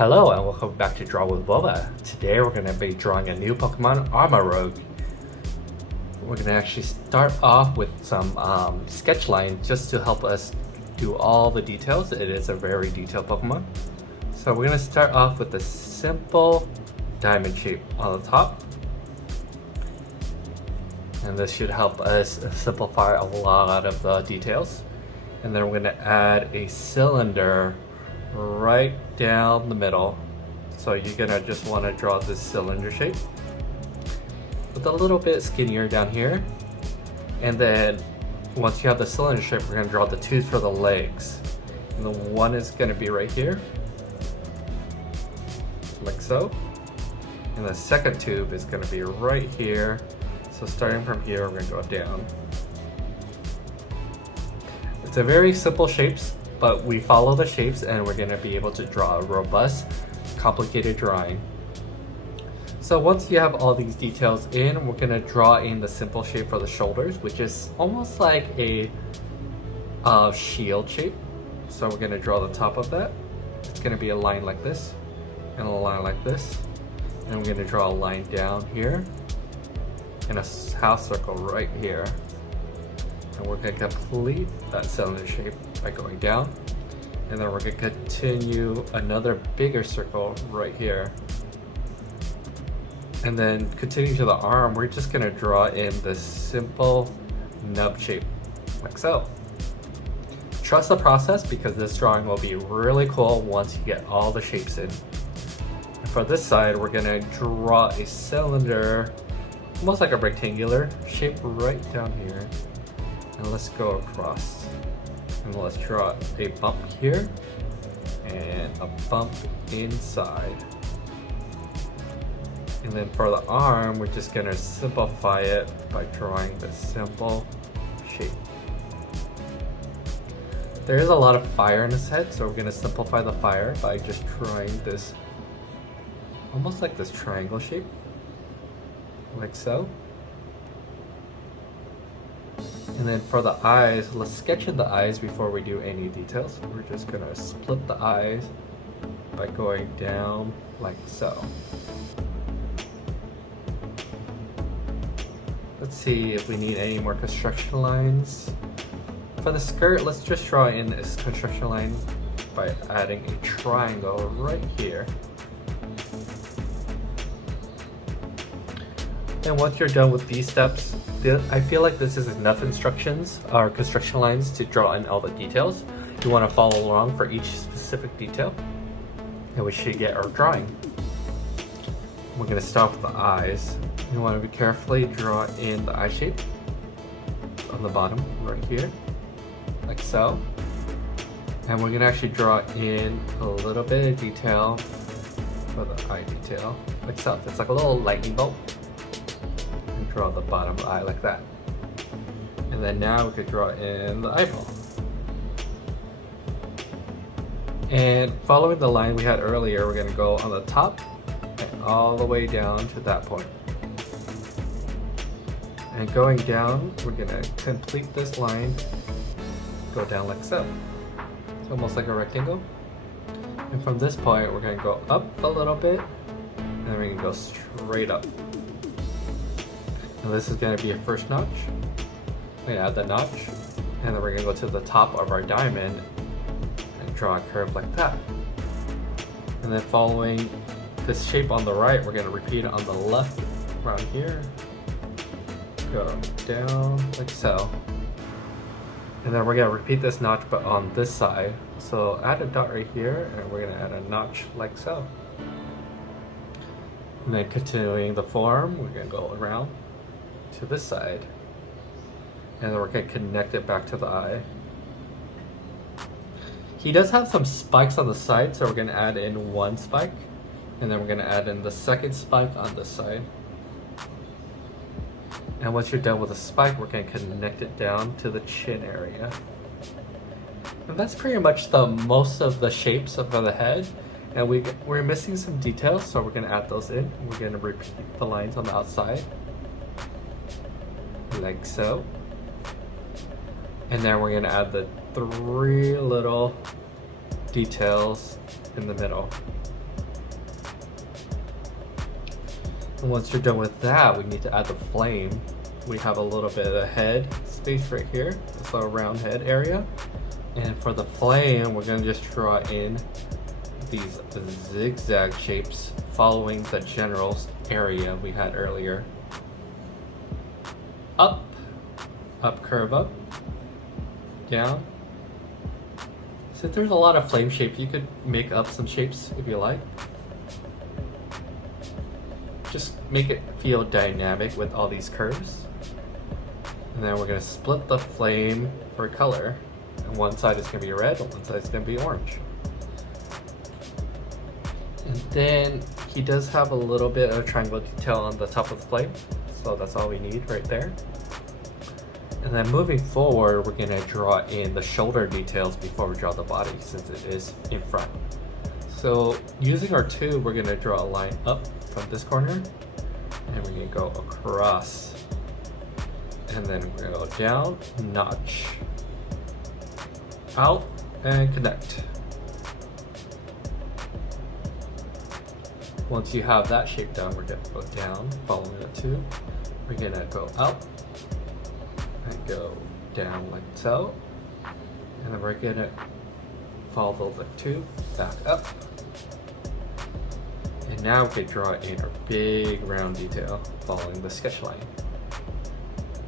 Hello and welcome back to Draw with Boba. Today we're going to be drawing a new Pokemon, Armarogue. We're going to actually start off with some sketch line just to help us do all the details. It is a very detailed Pokemon. So we're going to start off with a simple diamond shape on the top. And this should help us simplify a lot of the details. And then we're going to add a cylinder right down the middle. So you're gonna just want to draw this cylinder shape with a little bit skinnier down here. And then once you have the cylinder shape, we're gonna draw the tooth for the legs. And the one is gonna be right here, like so. And the second tube is gonna be right here. So starting from here, we're gonna go down. It's a very simple shapes, but we follow the shapes and we're gonna be able to draw a robust, complicated drawing. So once you have all these details in, we're gonna draw in the simple shape for the shoulders, which is almost like a shield shape. So we're gonna draw the top of that. It's gonna be a line like this, and a line like this. And we're gonna draw a line down here, and a half circle right here. And we're going to complete that cylinder shape by going down, and then we're going to continue another bigger circle right here, and then continue to the arm. We're just going to draw in this simple nub shape like so. Trust the process because this drawing will be really cool once you get all the shapes in. And for this side, we're going to draw a cylinder, almost like a rectangular shape right down here. And let's go across, and let's draw a bump here and a bump inside. And then for the arm, we're just gonna simplify it by drawing this simple shape. There is a lot of fire in his head, so we're gonna simplify the fire by just drawing this almost like this triangle shape, like so. And then for the eyes, let's sketch in the eyes before we do any details. We're just gonna split the eyes by going down like so. Let's see if we need any more construction lines. For the skirt, let's just draw in this construction line by adding a triangle right here. And once you're done with these steps, I feel like this is enough instructions or construction lines to draw in all the details. You want to follow along for each specific detail, and we should get our drawing. We're going to start with the eyes. You want to be carefully draw in the eye shape on the bottom right here, like so. And we're going to actually draw in a little bit of detail for the eye detail, like so. It's like a little lightning bolt. Draw the bottom eye like that. And then now we could draw in the eyeball. And following the line we had earlier, we're gonna go on the top and all the way down to that point. And going down, we're gonna complete this line, go down like so. It's almost like a rectangle. And from this point, we're gonna go up a little bit, and then we can go straight up. And this is going to be a first notch. We're going to add the notch, and then we're going to go to the top of our diamond and draw a curve like that. And then following this shape on the right, we're going to repeat it on the left around here. Go down like so. And then we're going to repeat this notch but on this side. So add a dot right here, and we're going to add a notch like so. And then continuing the form, we're going to go around to this side, and then we're going to connect it back to the eye. He does have some spikes on the side, so we're going to add in one spike, and then we're going to add in the second spike on this side. And once you're done with the spike, we're going to connect it down to the chin area. And that's pretty much the most of the shapes of the head. And we're missing some details, so we're going to add those in. We're going to repeat the lines on the outside, like so. And then we're going to add the 3 little details in the middle. And once you're done with that, we need to add the flame. We have a little bit of head space right here. It's a round head area. And for the flame, we're gonna just draw in these zigzag shapes following the general area we had earlier. Up, curve up, down. Since there's a lot of flame shapes, you could make up some shapes if you like. Just make it feel dynamic with all these curves. And then we're gonna split the flame for color. And one side is gonna be red, and one side is gonna be orange. And then he does have a little bit of triangle detail on the top of the flame. So that's all we need right there. And then moving forward, we're gonna draw in the shoulder details before we draw the body, since it is in front. So using our tube, we're gonna draw a line up from this corner, and we're gonna go across. And then we're gonna go down, notch, out, and connect. Once you have that shape done, we're gonna go down, following the tube. We're gonna go out, and go down like so. And then we're gonna follow the tube back up. And now we can draw in our big round detail following the sketch line.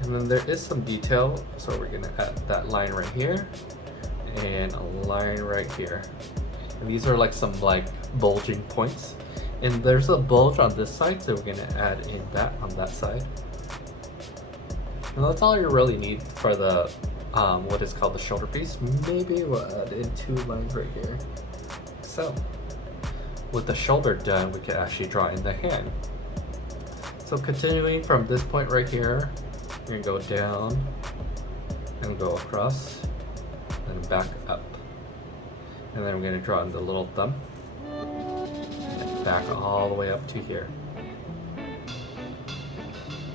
And then there is some detail, so we're gonna add that line right here and a line right here. And these are like some like bulging points. And there's a bulge on this side, so we're gonna add in that on that side. And that's all you really need for the what is called the shoulder piece. Maybe we'll add in 2 lines right here. So with the shoulder done, we can actually draw in the hand. So continuing from this point right here, we're gonna go down and go across and back up. And then we're gonna draw in the little thumb and back all the way up to here.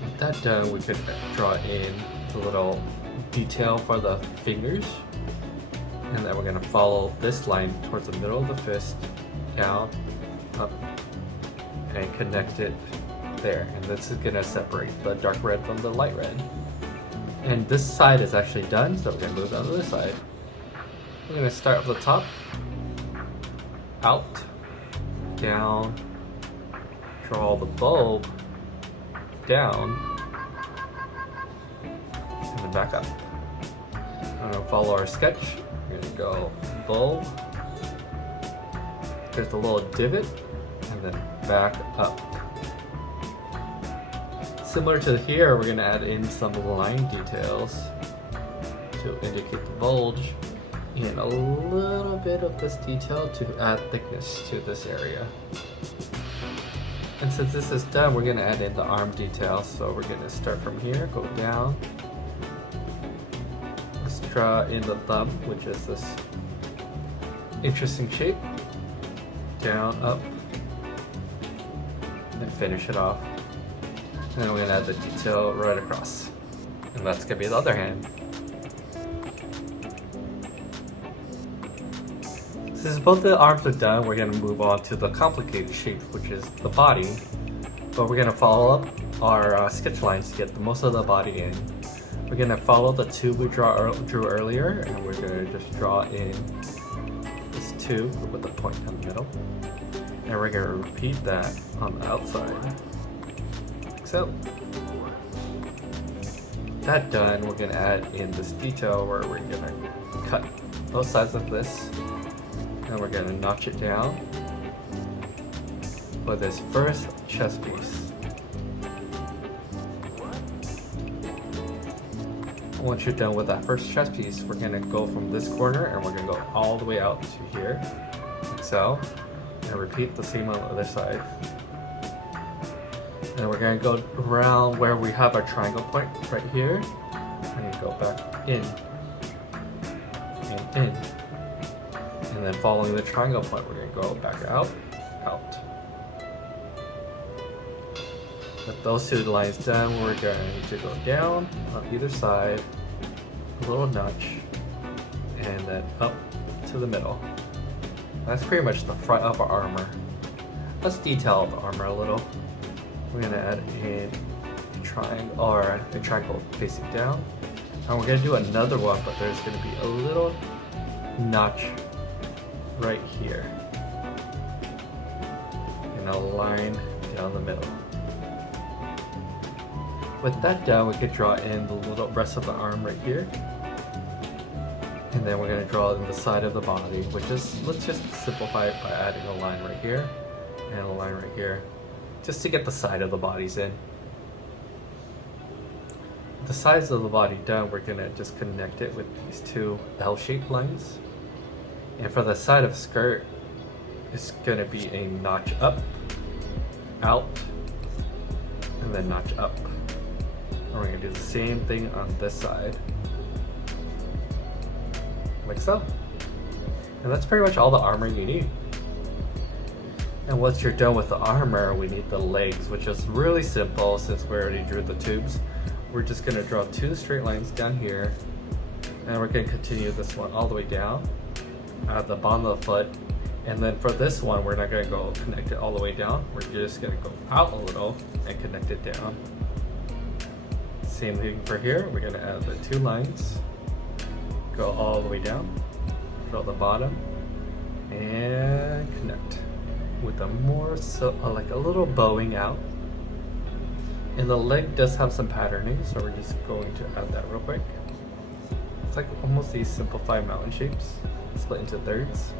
With that done, we could draw in the little detail for the fingers. And then we're gonna follow this line towards the middle of the fist, down, up, and connect it there. And this is gonna separate the dark red from the light red. And this side is actually done, so we're gonna move on to this side. We're gonna start at the top, out, down, draw the bulb, down, and then back up. I'm gonna follow our sketch. We're gonna go bulb, there's a little divot, and then back up. Similar to here, we're gonna add in some line details to indicate the bulge, and a little bit of this detail to add thickness to this area. And since this is done, we're gonna add in the arm detail. So we're gonna start from here, go down. Let's draw in the thumb, which is this interesting shape. Down, up, and finish it off. And then we're gonna add the detail right across. And that's gonna be the other hand. Since both the arms are done, we're gonna move on to the complicated shape, which is the body. But we're gonna follow up our sketch lines to get most of the body in. We're gonna follow the tube we drew earlier, and we're gonna just draw in this tube with the point in the middle. And we're gonna repeat that on the outside, like so. That done, we're gonna add in this detail where we're gonna cut both sides of this. And we're gonna notch it down for this first chest piece. Once you're done with that first chest piece, we're gonna go from this corner and we're gonna go all the way out to here, like so, and repeat the same on the other side. And we're gonna go around where we have our triangle point right here, and go back in, and in. And then following the triangle point, we're gonna go back out, out. With those 2 lines done, we're going to go down on either side, a little notch, and then up to the middle. That's pretty much the front of our armor. Let's detail the armor a little. we're gonna add a triangle or a triangle facing down. And we're gonna do another one, but there's gonna be a little notch right here. And a line down the middle. With that done, we could draw in the little rest of the arm right here. And then we're going to draw in the side of the body, which is, let's just simplify it by adding a line right here and a line right here, just to get the side of the bodies in. The sides of the body done, we're going to just connect it with these two L-shaped lines. And for the side of the skirt, it's going to be a notch up, out, and then notch up. And we're going to do the same thing on this side. Like so. And that's pretty much all the armor you need. And once you're done with the armor, we need the legs, which is really simple since we already drew the tubes. We're just going to draw two straight lines down here, and we're going to continue this one all the way down at the bottom of the foot. And then for this one, we're not going to go connect it all the way down. We're just going to go out a little and connect it down. Same thing for here. We're going to add the two lines, go all the way down, draw the bottom, and connect with a more like a little bowing out. And the leg does have some patterning, so we're just going to add that real quick. It's like almost these simplified mountain shapes, split into thirds.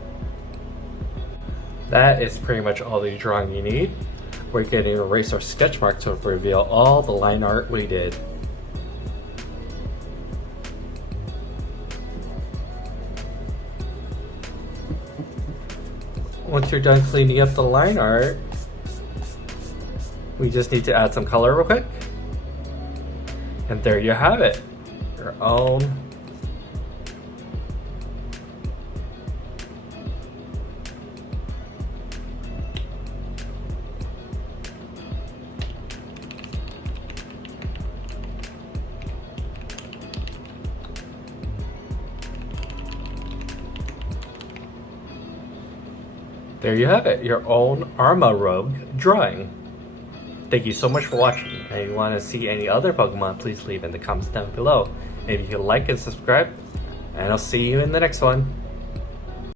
That is pretty much all the drawing you need. We're going to erase our sketch mark to reveal all the line art we did. Once you're done cleaning up the line art, we just need to add some color real quick. And there you have it, your own Armarogue drawing. Thank you so much for watching, and if you want to see any other Pokemon, please leave in the comments down below. Maybe you can like and subscribe, and I'll see you in the next one.